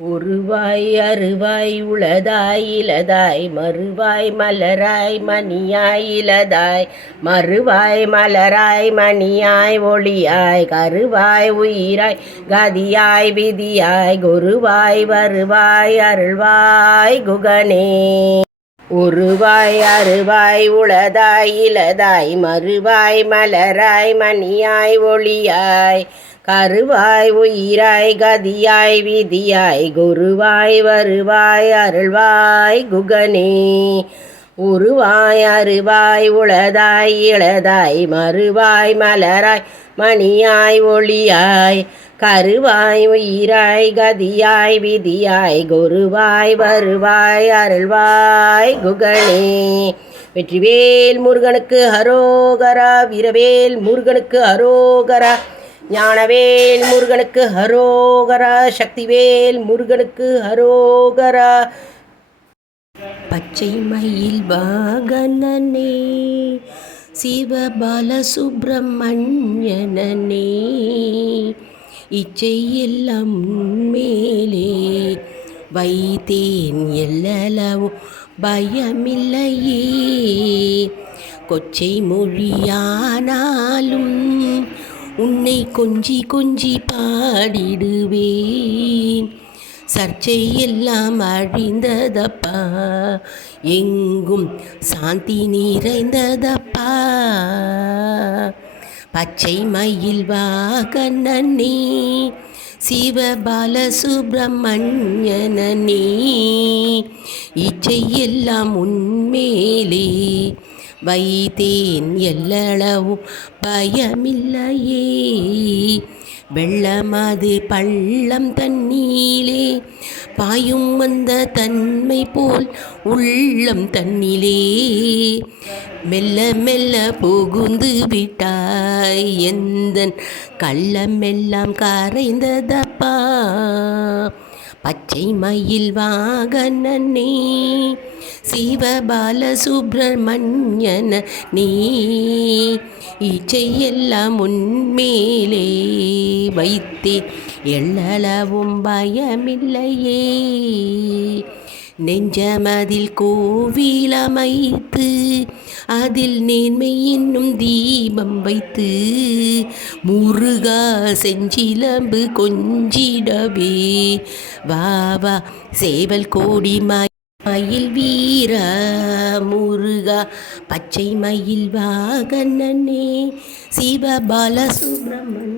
ஒருவாய் அருவாய் உளதாய் இலதாய் மறுவாய் மலராய் மணியாய் இலதாய் மறுவாய் மலராய் மணியாய் ஒளியாய் கருவாய் உயிராய் கதியாய் விதியாய் குருவாய் வருவாய் அருள்வாய் குகனே. ஒருவாய் அருவாய் உளதாய் இலதாய் மறுவாய் மலராய் மணியாய் ஒளியாய் கருவாய் உயிராய் கதியாய் விதியாய் குருவாய் வருவாய் அருள்வாய் குகனே. உருவாய் அருவாய் உளதாய் இளதாய் மறுவாய் மலராய் மணியாய் ஒளியாய் கருவாய் உயிராய் கதியாய் விதியாய் குருவாய் வருவாய் அருள்வாய் குகனே. வெற்றிவேல் முருகனுக்கு ஹரோகரா, வீரவேல் முருகனுக்கு ஹரோகரா, ஞானவேல் முருகனுக்கு ஹரோகரா, சக்திவேல் முருகனுக்கு ஹரோகரா. பச்சை மயில் வாகனனே சிவபால சுப்பிரமணியனே, இச்சை எல்லாம் மேலே வைத்தேன் எல்லளவும் பயமில்லையே. கொச்சை மொழியானாலும் உன்னை கொஞ்சி கொஞ்சி பாடிடுவேன். சர்ச்சை எல்லாம் அழிந்ததப்பா, எங்கும் சாந்தி நிறைந்ததப்பா. பச்சை மயில் வாகனனே சிவபால சுப்பிரமணியனே, இச்சை எல்லாம் உன்மேலே வைத்தேன் எல்லளவும் பயமில்லையே. வெள்ளமது பள்ளம் தண்ணீலே பாயும் வந்த தன்மை போல் உள்ளம் தன்னிலே மெல்ல மெல்ல புகுந்து விட்டாய், எந்தன் கள்ளமெல்லாம் கரைந்ததப்பா. பச்சை மயில் வாகனனே சிவபால சுப்பிரமணியன நீ, இச்சை எல்லாம் உன்மேலே வைத்தேன் எள்ளளவும் பயமில்லையே. நெஞ்சமதில் கோவில் அமைத்து அதில் நேர்மை என்னும் தீபம் வைத்து முருகா செஞ்சிலம்பு கொஞ்சிடவே வா வா சேவல் கோடி மயில் வீரா முருகா. பச்சை மயில் வாகனனே சிவபால சுப்பிரமணியன்.